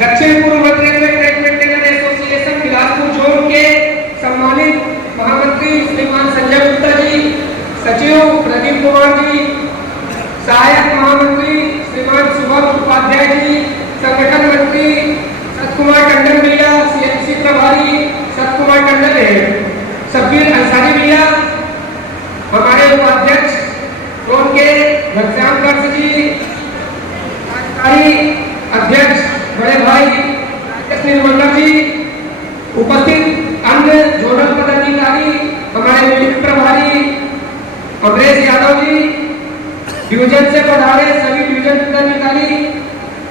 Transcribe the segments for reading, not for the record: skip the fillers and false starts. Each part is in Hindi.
दक्षिण पूर्व मध्य railway track maintenance association Bilaspur zone के सम्मानित महामंत्री श्रीमान संजय गुप्ता जी, सचिव प्रदीप कुमार जी, सहायक महामंत्री श्रीमान सुभाष उपाध्याय जी, संगठन मंत्री सतकुमार टंडन भैया, सीएमसी प्रभारी सतकुमार टंडन है, शब्बीर अंसारी भैया, हमारे उपाध्यक्ष जोन के घनश्याम गर्ग जी, कार्यकारी अध्यक्ष बड़े भाई निर्मला जी, उपस्थित अन्य जोनल पदाधिकारी, हमारे मीटिंग प्रभारी अमरेश यादव जी, डिवीजन से पधारे सभी डिवीजन पदाधिकारी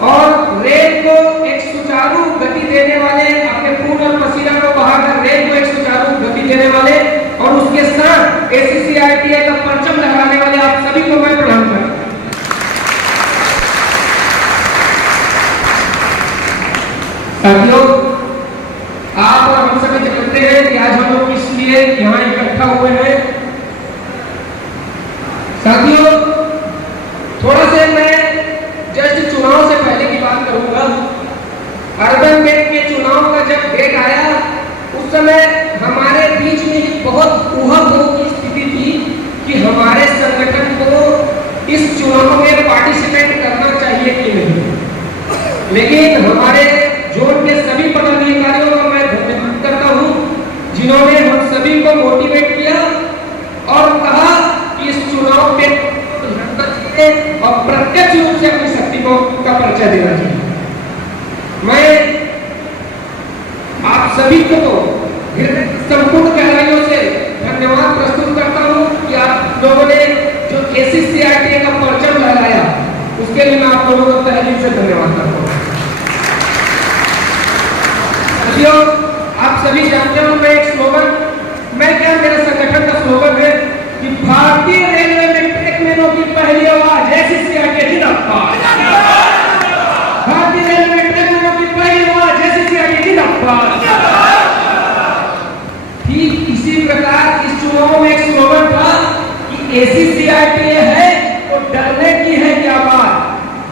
और रेल को एक सुचारू गति देने वाले, अपने पूर्ण पसीना को बहाकर रेल को एक सुचारू गति देने वाले और उसके साथ एसीसीआईटीए का परचम लहराने वाले आप सभी को मैं प्रणाम करता हूं। साथियों, आप और हम सभी जानते हैं कि आज हम लोग इसलिए यहाँ इकट्ठा हुए हैं। साथियों, थोड़ा से मैं जस्ट चुनाव से पहले की बात करूंगा। अर्बन बैंक के चुनाव का जब डेट आया उस समय हमारे बीच में एक बहुत ऊहापोह की स्थिति थी कि हमारे संगठन को इस चुनाव में पार्टिसिपेट करना चाहिए कि नहीं। लेकिन हमारे जोन के सभी पदाधिकारियों का मैं धन्यवाद करता हूं जिन्होंने हम सभी को मोटिवेट किया और कहा कि इस चुनाव में और प्रत्यक्ष रूप से अपनी शक्ति को का परिचय देना चाहिए। मैं आप सभी को संपूर्ण गहराइयों से धन्यवाद प्रस्तुत करता हूं कि आप लोगों ने जो एसीसीआईटीए का परचम लहराया उसके लिए मैं आप लोगों को तहे दिल से धन्यवाद करता हूं। साथियों, आप सभी जानते हो मैं एक स्लोगन, मेरे संगठन का स्लोगन है कि भारतीय रेलवे में ट्रैकमैनों की पहली आवाज एसीसीआईटीए जिंदाबाद। भारतीय रेलवे में ट्रैकमैनों की पहली आवाज एसीसीआईटीए जिंदाबाद। ठीक इसी प्रकार इस चुनाव में एक स्लोगन था कि एसीसीआईटीए है तो डरने की है क्या बात,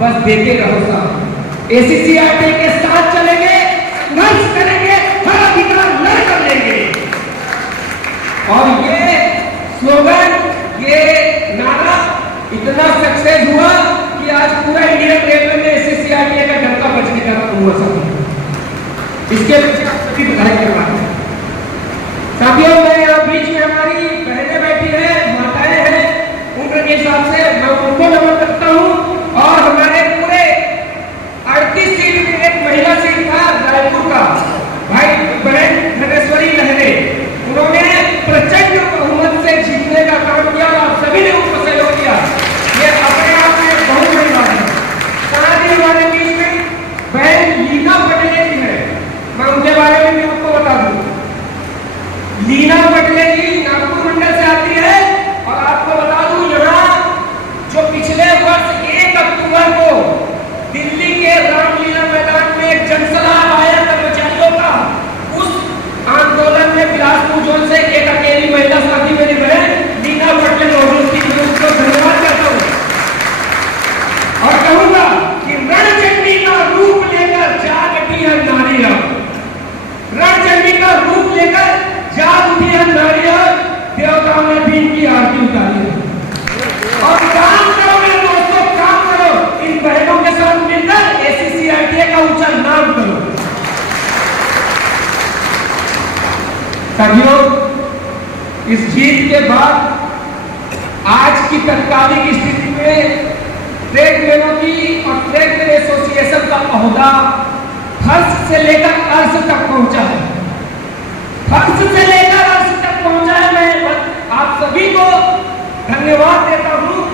बस देते रहो साथ। एसीसीआईटीए के साथ चलेंगे, संघर्ष करेंगे, हर अधिकार लड़कर लेंगे। और ये स्लोगन, ये नारा इतना सक्सेस हुआ कि आज पूरा इंडियन रेलवे में एसीसीआईटीए का डंका बजने का हुआ सब। इसके पीछे आप सभी बधाई करवाते हैं। साथियों, मैं यहाँ बीच में हमारी बहनें बैठी हैं, माताएं हैं, उम्र के हिसाब से मैं उनको नमन करता हूँ। और हमारे पूरे 38 सीट में एक महिला सीट था रायपुर का भाई बहन धनेश्वरी लहरे, उन्होंने प्रचंड बहुमत से जीतने का काम किया और आप सभी ने उनको सहयोग किया। ये अपने आप में बहुत बड़ी बात है। साथ ही हमारे बीच में बहन लीना पटेले जी है, मैं उनके बारे में भी आपको बता दूं। लीना पटेले जी नागपुर मंडल से आती है और आपको बता दूं यहाँ जो पिछले वर्ष 1 अक्टूबर को दिल्ली के रामलीला मैदान में एक जनसभा आया कर्मचारियों का, उस आंदोलन में बिलासपुर जोन से एक अकेली महिला साथी मेरी बहन लीना पटेल मौजूद थी। मैं उसको धन्यवाद करता हूँ और कहूंगा कि रणचंडी का रूप लेकर जाग उठी है नारियां। रणचंडी का रूप लेकर जाग उठी है नारियां, देवताओं ने भी इनकी आरती उतारी है। और काम करो मेरे दोस्तों, काम करो, इन बहनों के साथ मिलकर एसीसीआईटीए का ऊंचा नाम करो। साथियों, इस जीत के बाद आज की तत्कालिक स्थिति में ट्रेडमैनों की और ट्रेडमैन एसोसिएशन का ओहदा फर्श से लेकर अर्श तक पहुंचा है। फर्श से लेकर अर्श तक पहुंचा है। मैं आप सभी को धन्यवाद देता हूं।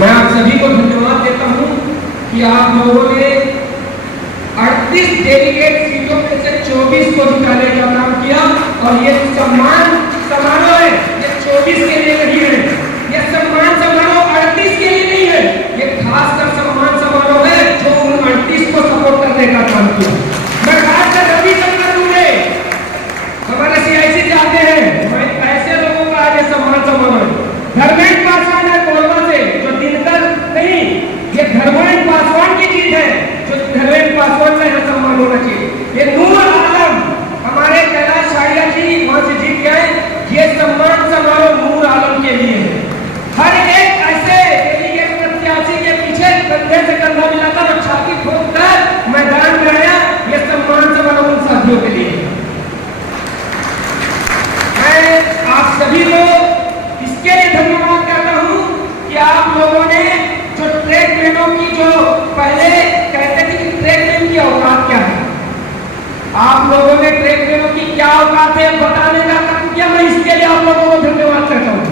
मैं आप सभी को धन्यवाद देता हूं कि आप लोगों ने 38 डेलीगेट सीटों में से 24 को जिताने का काम किया और ये सम्मान समारोह है, ये 24 के लिए नहीं है, ये सम्मान समारोह 38 के लिए नहीं है, ये खासकर सम्मान समारोह है जो उन 38 को सपोर्ट करने का काम किया। मैं खासकर रवि शंकर दूबे हमारे CIC से आते हैं, मैं ऐसे लोगों का आज सम्मान समारोह सभी लोग इसके लिए धन्यवाद करता हूं कि आप लोगों ने जो ट्रेकमैनों की जो पहले कहते थे कि ट्रेकमैन की औकात क्या है, आप लोगों ने ट्रेकमैनों की क्या औकात है बताने का काम किया। मैं इसके लिए आप लोगों को धन्यवाद करता हूं।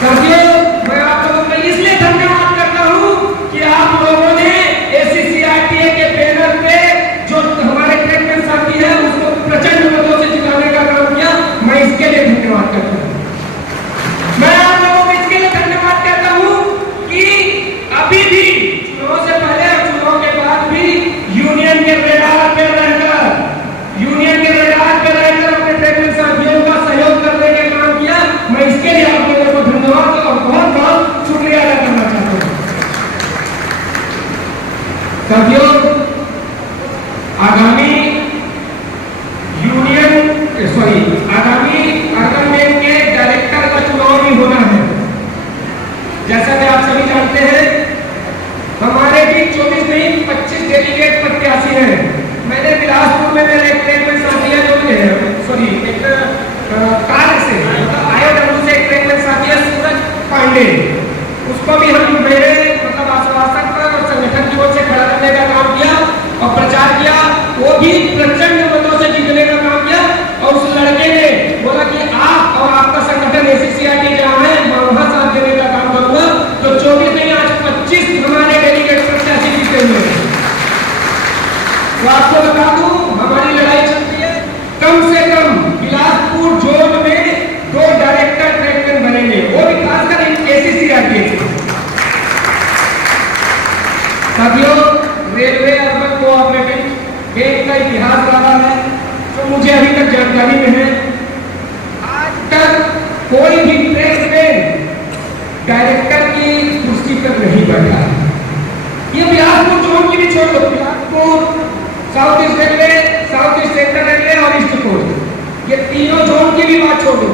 साथियों, मैं आप लोगों को इसलिए धन्यवाद करता हूं कि आप लोगों ने ACCRTA के बैनर पे जो हमारे ट्रेकमैन साथी है उसको प्रचंड मतों से जिताने का काम किया। मैं इसके लिए धन्यवाद करता हूं। मैं आप लोगों को इसके लिए धन्यवाद करता हूं कि अभी भी चुनाव से पहले और चुनाव के बाद भी यूनियन के रडार पे रहकर अपने ट्रेकमैन साथियों का सहयोग करने का काम किया। मैं इसके लिए आप लोगों को धन्यवाद और बहुत बहुत शुक्रिया अदा करना चाहता हूं। साथियों, आगामी अर्बन के डायरेक्टर का चुनाव भी होना है। जैसा कि आप सभी जानते हैं, हमारे भी 24 नहीं 25 डेलीगेट प्रत्याशी हैं। मैंने बिलासपुर में मेरे एक ट्रेकमैन साथी है एक कार्य से IOW से एक ट्रेकमैन साथी है सूरज पांडे, उसको भी हम मेरे आश्वासन पर और संगठन की ओर से खड़ा करने का काम किया और प्रचार किया। वो भी प्रचंड मतों से जीतने का काम किया और उस लड़के ने बोला कि आप और आपका संगठन ACCRTA जहां है मैं वहां साथ देने का काम करूंगा। तो 24 नहीं आज 25 हमारे डेलीगेट प्रत्याशी जीते हुए हैं। तो आपको बता दूं, हमारी लड़ाई चलती है कम से कम बिलासपुर जोन में 2 डायरेक्टर ट्रेकमैन बनेंगे, वो भी खासकर ACCRTA से। साथियों, रेलवे अर्बन कोऑपरेटिव बैंक का इतिहास रहा है तो मुझे अभी तक जानकारी में है, आज तक कोई भी ट्रेकमैन डायरेक्टर की कुर्सी पर नहीं बैठा। ये बिलासपुर जोन की भी छोड़ दो, Bilaspur, south east railway, south east central railway और ईस्ट कोस्ट, ये तीनों जोन की भी बात छोड़ दो।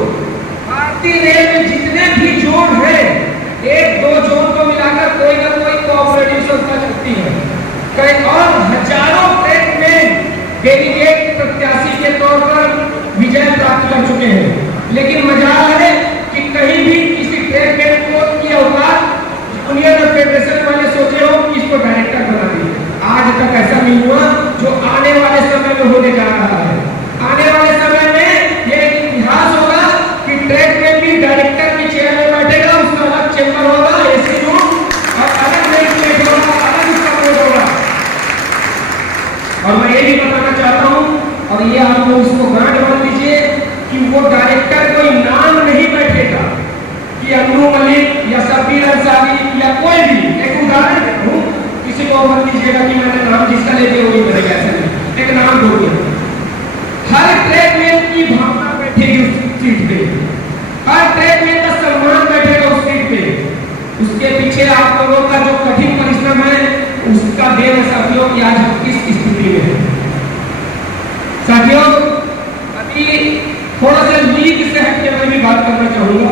भारतीय रेल में जितने भी जोन है, 1-2 जोन को मिलाकर कोई ना कोई कोऑपरेटिव संस्था चलती है। कई और हजारों ट्रेकमैन डेलीगेट प्रत्याशी के तौर पर विजय प्राप्त कर चुके हैं, लेकिन मजाल है कि कहीं भी किसी ट्रेकमैन को की औकात यूनियन और फेडरेशन वाले सोचे हो कि इसको डायरेक्टर बना दिए। आज तक ऐसा नहीं हुआ, जो आने वाले समय में होने जा रहा है। आने वाले समय में यह इतिहास होगा कि ट्रेकमैन भी डायरेक्टर की चेयर में बैठेगा, उसका अलग चेंबर होगा, AC रूम और अलग नई प्लेट होगा, अलग उसका बोर्ड होगा। और मैं ये भी बताना चाहता हूं, और ये आप लोग इसको गांठ बांध लीजिए कि वो डायरेक्टर कोई नाम नहीं बैठेगा कि अनु मलिक या शब्बीर अंसारी या कोई भी। एक उदाहरण देता हूं, किसी को मत लीजिएगा कि मैंने नाम जिसका लेके वही बनेगा, ऐसा नहीं। एक नाम बोल दिया, हर ट्रेकमैन की भावना बैठेगी उस सीट पे, हर ट्रेकमैन का सम्मान बैठेगा उस सीट पे। उसके पीछे आप लोगों का जो कठिन परिश्रम है उसका देन साथियों की आज हम किस स्थिति में है। साथियों, अभी थोड़ा सा लीग से हटके मैं भी बात करना चाहूंगा।